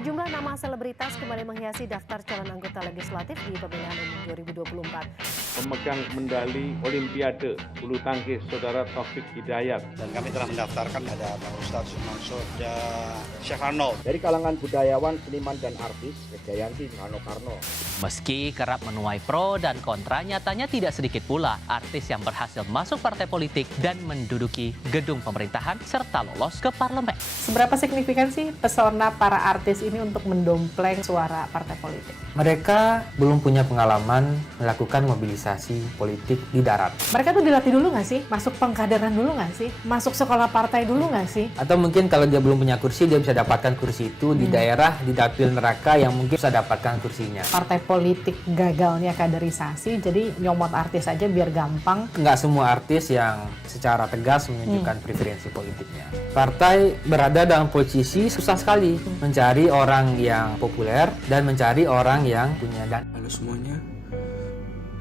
Sejumlah nama selebritas kembali menghiasi daftar calon anggota legislatif di pemilihan umum 2024. Pemegang medali Olimpiade bulu tangkis Saudara Taufik Hidayat. Dan kami telah mendaftarkan ada Pak Ustadz Sumanso dan Syekh Arnold. Dari kalangan budayawan, seniman dan artis, Jayanti Karno. Meski kerap menuai pro dan kontra, nyatanya tidak sedikit pula artis yang berhasil masuk partai politik dan menduduki gedung pemerintahan serta lolos ke parlemen. Seberapa signifikan sih pesona para artis ini untuk mendompleng suara partai politik? Mereka belum punya pengalaman melakukan mobilisasi politik di darat. Mereka tuh dilatih dulu nggak sih? Masuk pengkaderan dulu nggak sih? Masuk sekolah partai dulu nggak sih? Atau mungkin kalau dia belum punya kursi, dia bisa dapatkan kursi itu di daerah, di dapil neraka yang mungkin bisa dapatkan kursinya. Partai politik gagalnya kaderisasi, jadi nyomot artis aja biar gampang. Nggak semua artis yang secara tegas menunjukkan preferensi politiknya. Partai berada dalam posisi susah sekali mencari orang yang populer dan mencari orang yang punya dana. Halo semuanya,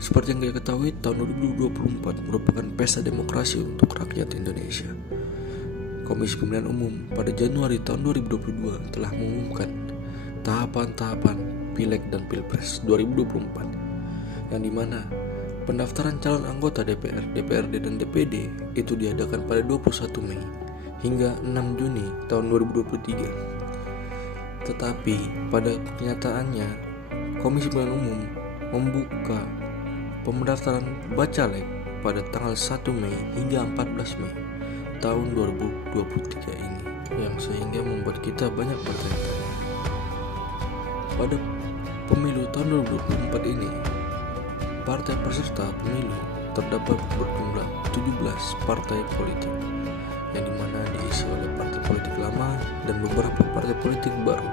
seperti yang kita ketahui, tahun 2024 merupakan pesta demokrasi untuk rakyat Indonesia. Komisi Pemilihan Umum pada Januari tahun 2022 telah mengumumkan tahapan-tahapan Pileg dan Pilpres 2024, yang dimana pendaftaran calon anggota DPR, DPRD, dan DPD itu diadakan pada 21 Mei hingga 6 Juni tahun 2023. Tetapi pada kenyataannya, Komisi Pemilihan Umum membuka pendaftaran Bacalek pada tanggal 1 Mei hingga 14 Mei tahun 2023 ini, yang sehingga membuat kita banyak bertanya-tanya. Pada pemilu tahun 2024 ini, partai peserta pemilu terdapat berjumlah 17 partai politik, yang dimana diisi oleh partai politik lama dan beberapa partai politik baru,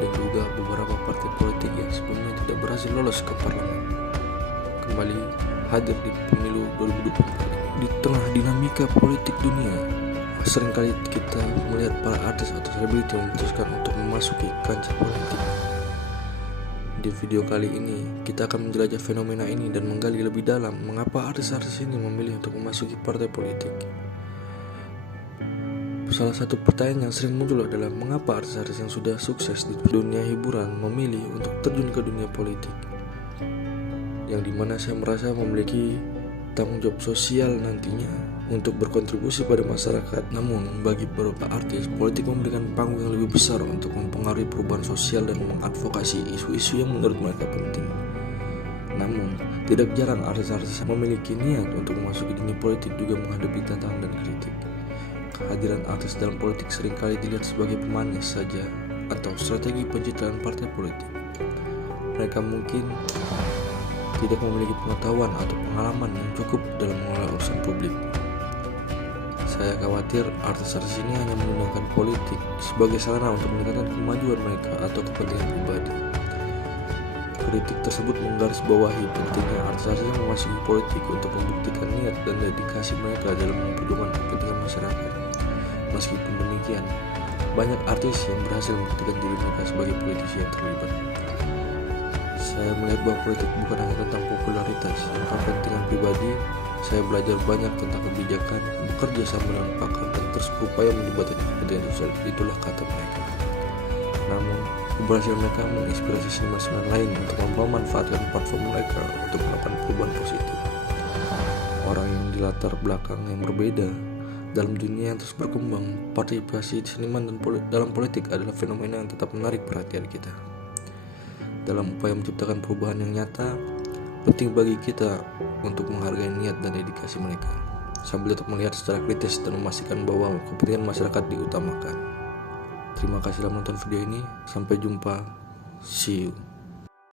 dan juga beberapa partai politik yang sebelumnya tidak berhasil lolos ke parlemen kembali hadir di pemilu 2024 ini. Di tengah dinamika politik dunia, seringkali kita melihat para artis atau selebriti memutuskan untuk memasuki kancah politik. Di video kali ini, kita akan menjelajah fenomena ini dan menggali lebih dalam mengapa artis-artis ini memilih untuk memasuki partai politik. Salah satu pertanyaan yang sering muncul adalah mengapa artis-artis yang sudah sukses di dunia hiburan memilih untuk terjun ke dunia politik, yang dimana saya merasa memiliki tanggung jawab sosial nantinya untuk berkontribusi pada masyarakat. Namun bagi beberapa artis, politik memberikan panggung yang lebih besar untuk mempengaruhi perubahan sosial dan mengadvokasi isu-isu yang menurut mereka penting. Namun tidak jarang artis-artis yang memiliki niat untuk memasuki dunia politik juga menghadapi tantangan dan kritik. Kehadiran artis dalam politik seringkali dilihat sebagai pemanis saja atau strategi pencitraan partai politik. Mereka mungkin tidak memiliki pengetahuan atau pengalaman yang cukup dalam mengelola urusan publik. Saya khawatir artis-artis ini hanya menggunakan politik sebagai sarana untuk meningkatkan kemajuan mereka atau kepentingan pribadi. Kritik tersebut menggarisbawahi pentingnya artis-artis yang memasuki politik untuk membuktikan niat dan dedikasi mereka dalam memperjuangkan kepentingan masyarakat. Meskipun demikian, banyak artis yang berhasil membuktikan diri mereka sebagai politisi yang terlibat. Saya melihat bahwa politik bukan hanya tentang popularitas dan kepentingan pribadi. Saya belajar banyak tentang kebijakan, bekerja sama dengan pakar, dan terus berupaya melibatkan kepentingan sosial. Itulah kata mereka. Namun, keberhasilan mereka menginspirasi seniman-seniman lain untuk memanfaatkan platform mereka untuk melakukan perubahan positif. Orang yang di latar belakang yang berbeda dalam dunia yang terus berkembang, partisipasi seniman dan dalam politik adalah fenomena yang tetap menarik perhatian kita. Dalam upaya menciptakan perubahan yang nyata, penting bagi kita untuk menghargai niat dan dedikasi mereka, sambil tetap melihat secara kritis dan memastikan bahwa kepentingan masyarakat diutamakan. Terima kasih telah menonton video ini. Sampai jumpa. See you.